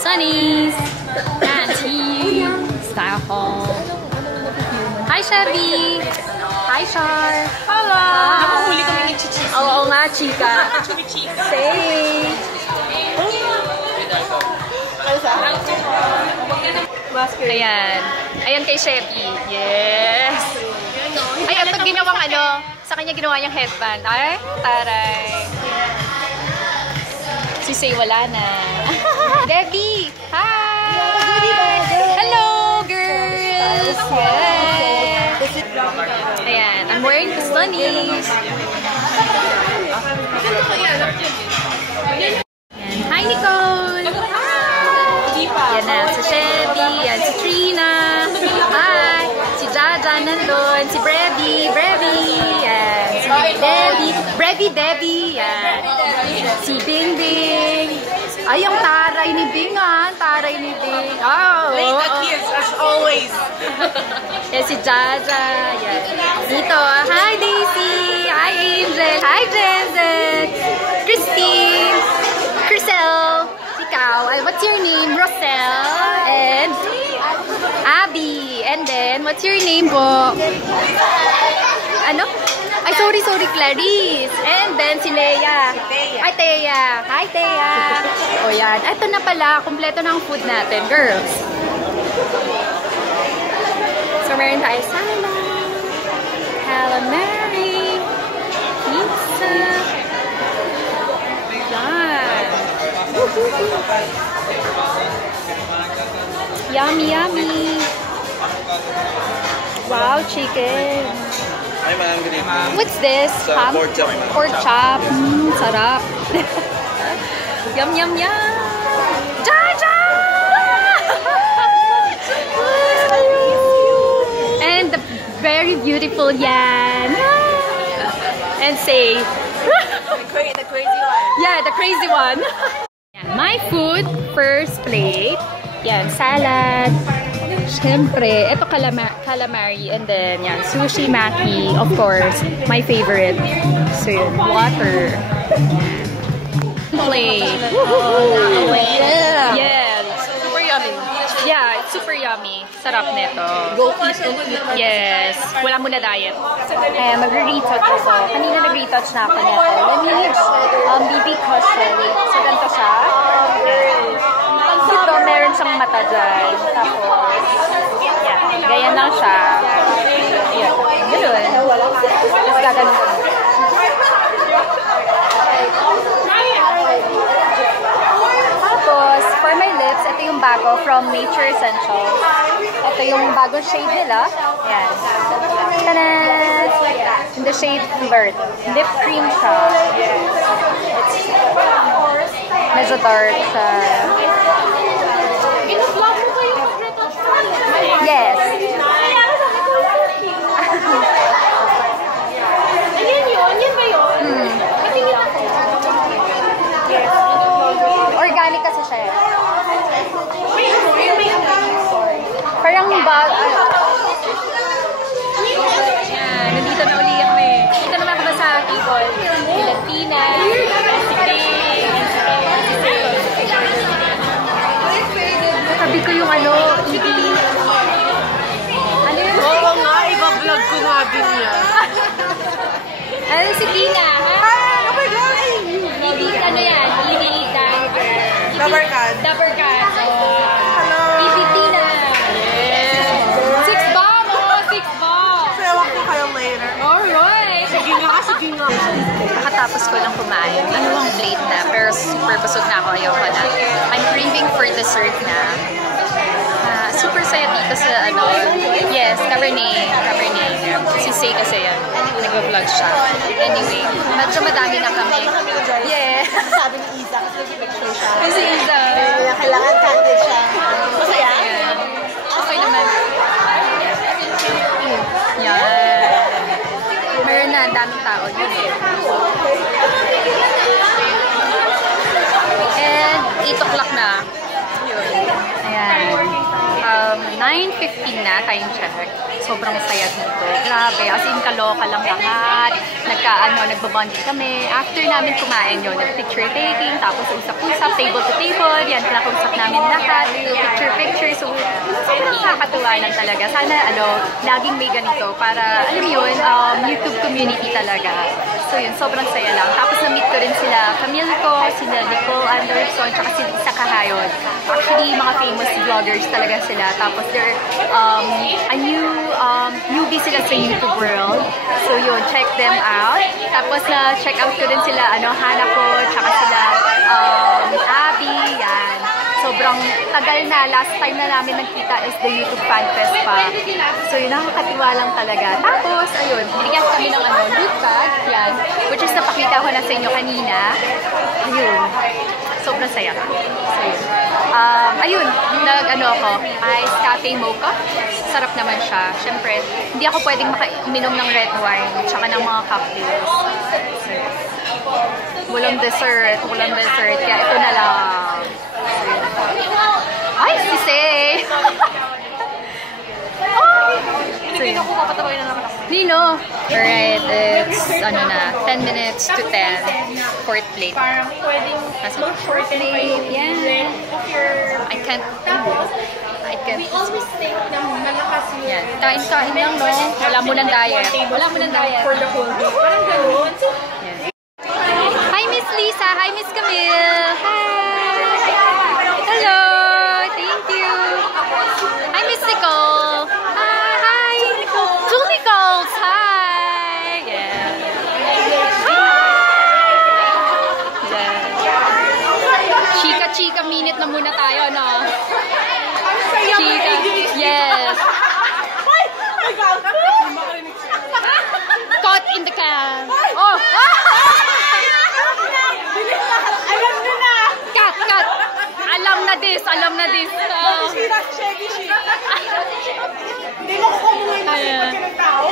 Sunny's Auntie Style Hall. Hi, Chevy! Hi, Char! Hello! Nakahuli kami ni Chichi. Oo nga, chika. Say! Ayan. Ayan kay Chevy. Yes! Ayan, pag ginawang ano, sa kanya ginawa niyang headband. Ay, taray. Si Say wala na. Debbie! Hi! Hello, girls! Yes! Ayan, I'm wearing the Sunnies. Hi, Nicole! Yan na, si Chevy, yan si Trina. Hi! Si Jaja nandun, si Brevy, yan. Si Debbie, yan. Si Bing Bing. Ay, ang taray ni Bing, taray ni Bing. Oh! Late the kids, as always. Yan si Jaja, yan. Dito, hi Daisy! Hi Angel! Hi Jensen! Christine! Crisel! Ikaw, what's your name? Rosel! And Abby! And then, what's your name po? Ano? Ay, sorry, Clarice! And then, si Leia! Hi, Thea! Hi, Thea! O yan, ito na pala, kumpleto ng food natin, girls. So, meron tayo salad, calamari, pizza, yan. Yummy, yummy. Wow, chicken. Hi, ma'am. Good evening. What's this? Ham? Pork chop. Pork chop. Sarap. Yum, yum, yum. Jaja! And the very beautiful Yan. And Say. The crazy one. Yeah, the crazy one. My food, first plate. Yan, salad. Siyempre, ito calamari. And then, yan, sushi maki. Of course, my favorite. So, yun, water. Plate. Yeah. Yes. Super yummy. Yeah, it's super yummy. Sarap nito. Yes. Wala muna diet. Mag-retouch ako. Kanina nag-retouch na ako nito. Laneige BB cushion. So, ganito siya. Ito, meron siyang mata dyan. Tapos, yan. Ganyan lang siya. Yan. Ganun. Tapos, gaganon. Tapos, for my lips, ito yung bago from Nature Essentials. Ito yung bagong shade nila. Ayan. Tanan! In the shade Flirt. Lip cream siya. It's medyo dark siya. Yes. Ayan yun? Yan ba yun? Organic kasi siya eh. Parang bag. Yan, nandito na uli kami. Dito naman ako sa table. Si Latina, si Ting, sabi ko yung ano, hindi. Ano yung... Oo nga, iba-vlog ko nga din yan. Ano si Tina, ha? Oh my God! Hindi, ano yan? Hindi Rubber can. Rubber can. Hello! Hindi Tina. Yes. 6 bomb, oh! 6 bomb. Sayawa ko kayo later. Alright. Sige nga. Nakatapos ko lang kumain. Ano ang plate na? Pero super busog na ako. Ayoko na. I'm craving for dessert na. Super saya dito sa ano. Yes, Cabernet. Si Say kasi yan. Nag-vlog siya. Anyway, medyo madami na kami. Yeah. Sabi ni Isa kasi nag-picture siya. Si Isa. Kailangan candid siya. Masaya? Okay naman. Yan. Meron na, daming tao. And 8 o'clock na. Yun. Ayan. 9:15 na, time check. So sobrang saya dito. Grabe, as in kaloka lang lahat. Nagbabonding kami. After namin kumain yun, nag-picture taking, tapos usap-usap, table to table, yan, pinakausap namin lahat, picture-picture. So, sobrang nakakatuwa lang talaga. Sana, laging may ganito para, alam mo yun, YouTube community talaga. So, yun, sobrang saya lang. Tapos, na-meet ko rin sila Camille ko, sila Nicole Anderson, tsaka si Lisa Cahayon. Actually, mga famous vloggers talaga sila. Tapos, they're newbie sila sa YouTube world. So, yun, check them out. Tapos, na-check out ko rin sila, Hana ko, tsaka sila Abby, yan. Sobrang tagal na. Last time na namin nagkita is the YouTube Fan Fest pa. So, yun, nakakatuwa lang talaga. Tapos, ayun, binigyan kami ng loot bag, yan. Which is napakita ko na sa inyo kanina. Ayun. Sobrang saya. So, yun. Ayun, ako, ice cafe mocha. Sarap naman siya. Siyempre, hindi ako pwedeng uminom ng red wine, tsaka ng mga cocktails. So, walang dessert, kaya ito na lang. Ay, sisi! Hindi ko papatawin na naman ako. Nino! Alright, it's 10 minutes to 10. Fourth plate. Parang pwedeng fourth plate. Yeah. I can't. We always think na malakas yun. Yan. Kain-kain lang, no? Wala mo ng diet. For the whole day. Parang gano'n. Hi, Miss Lisa. Hi, Miss Camille. Hi. Hello. Thank you. Hi, Miss Nicole. Hi. Two Nicoles. Hi. Yeah. Chika-chika minute na muna tayo, no? Chika. Yes. Caught in the can. Oh. Cut. Alam na this. Hindi mo kumuhin na ng tao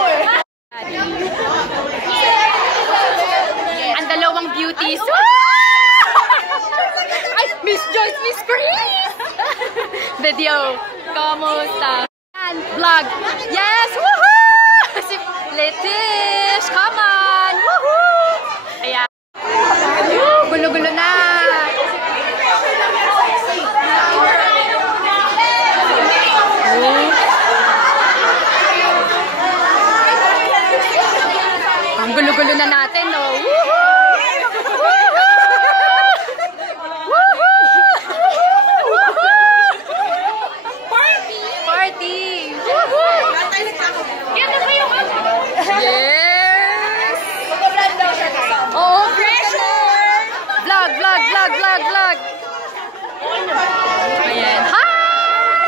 Ang dalawang beauties. Ay, Miss Joyce, Miss Grace. Video. Kamusta? Vlog. Yes! Woohoo! Si Letish! Come on! Woohoo! Ayan. Gulo-gulo na. Ang gulo-gulo na natin, no? Woohoo! Yes! Oo, pressure! Vlog! Ayan. Hi!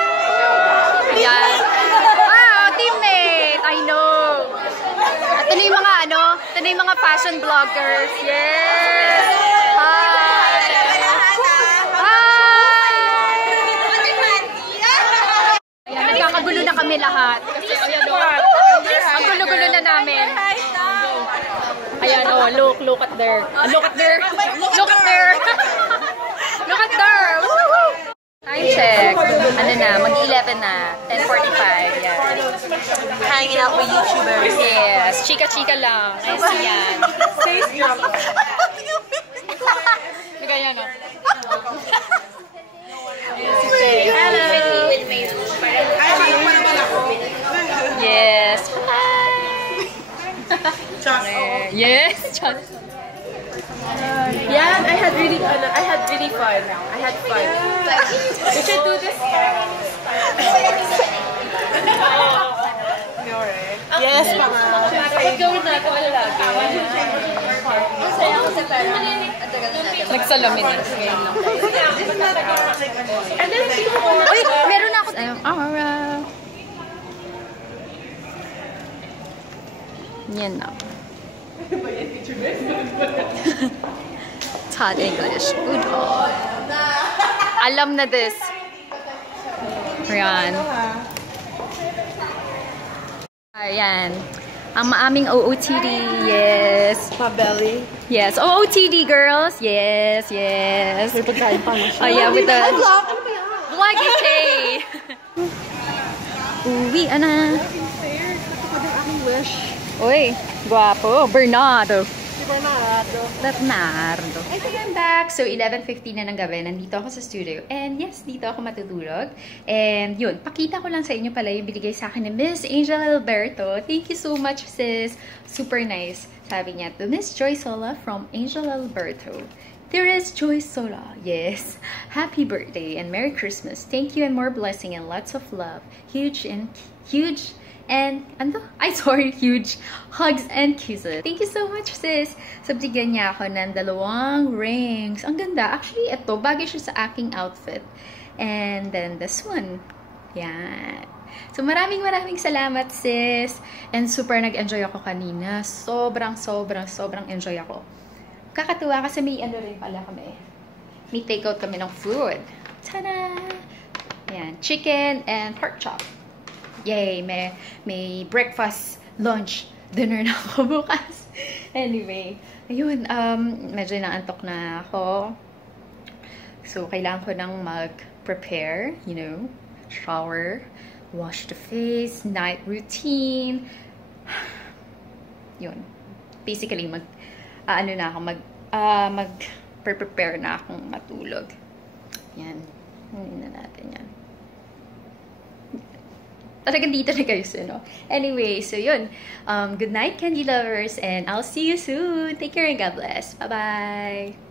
Ayan. Teammate! I know. At ito na yung mga fashion vloggers. Yes! Hi! Ayan, nagkakagulo na kami lahat. Kasi ayan o. Ang gulo-gulo na namin. Ayan o, look at there. Look at there. Woohoo! Time check. Mag-11 na. 10:45. Yeah. Hanging out with YouTubers. Yes. Chika-chika lang. Ayos yan. Face drop. Ganyan o. Hello. Yes. Hi. Yes. Yeah, I had really fun. I had fun. We should do this. Yes, mga. Gawin natin wala lagi. Masaya ako sa parang nagsalamin na. And then, Uy, meron ako. Aura. Yan na. Todd English. Udol. Alam na this. Ayan. Ayan. Ang maaming OOTD. Yes. my belly. Yes. OOTD girls. Yes. May pagkain pa mo siya. Oh yeah, with the Vlog! Vloggy Tay. Uwi na. English. Uy, guwapo. Bernardo. Si Bernardo. Bernardo. And I'm back. So, 11:15 na ng gabi. Nandito ako sa studio. And yes, dito ako matutulog. And yun, pakita ko lang sa inyo pala yung binigay sa akin ni Miss Angel Alberto. Thank you so much, sis. Super nice. Sabi niya, to Miss Joy Sola from Angel Alberto. There is Joy Sola. Yes. Happy birthday and Merry Christmas. Thank you and more blessing and lots of love. Huge huge hugs and kisses. Thank you so much, sis. So, bigyan niya ako ng 2 rings. Ang ganda. Actually, ito, bagay siya sa aking outfit. And then, this one. Yan. So, maraming salamat, sis. And super nag-enjoy ako kanina. Sobrang enjoy ako. Kakatuwa kasi may ano rin pala kami. May take-out kami ng food. Tada! Yan. Chicken and pork chop. Yay! May breakfast, lunch, dinner na ako bukas. Anyway, ayun. Medyo naantok na ako. So, kailangan ko nang mag-prepare, you know, shower, wash the face, night routine. Yun. Basically, mag-prepare na akong matulog. Yan. Hindi na natin yan. Talagang dito na kayo, no? Anyway, so yun. Good night, candy lovers, and I'll see you soon. Take care and God bless. Bye-bye!